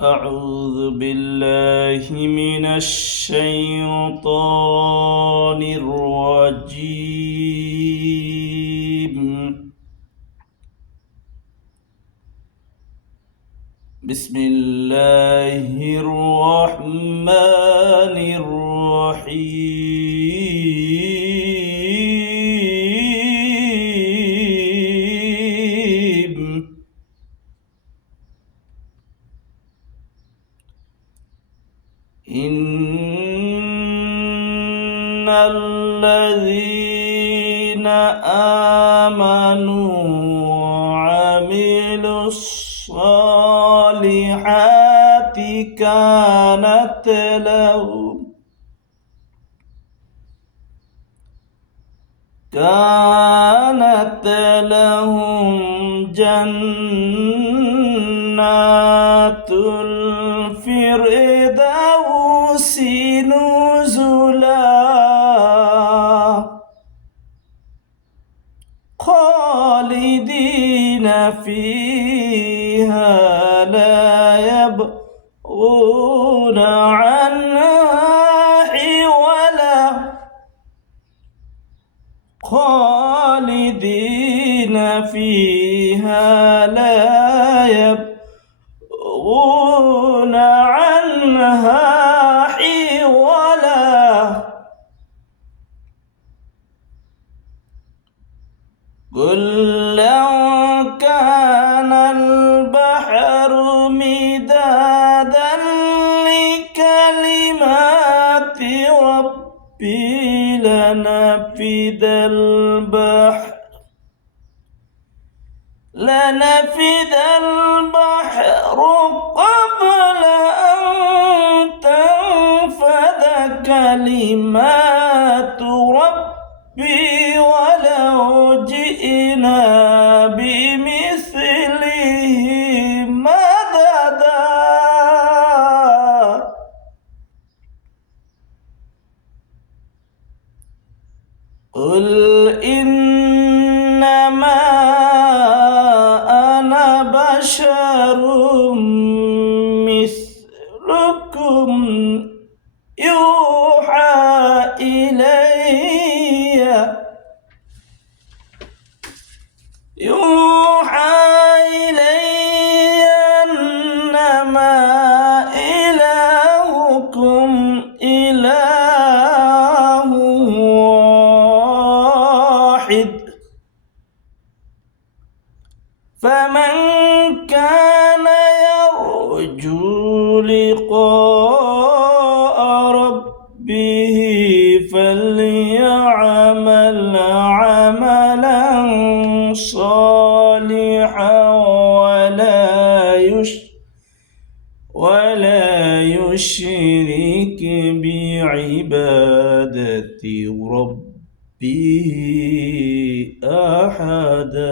أعوذ بالله من الشيطان الرجيم. بسم الله الرحمن الرحيم. إن الذين آمنوا وعملوا الصالحات كانت لهم جنات الفردوس نزلا خالدين فيها لا يبغون عنها حولا خالدين فيها لا يبغون عنها حولا قل لو كان البحر مدادا لكلمات ربي لنفد البحر قبل أن تنفذ كلمات ربي ولو جئنا بمثله مددا قل إنما أنا بشر مثلكم يوحى إلي أنما إلهكم إله واحد فمن كان يرجو لقاء ربه فليعمل عملا صالحا ولا يشرك بعبادة ربه أحدا.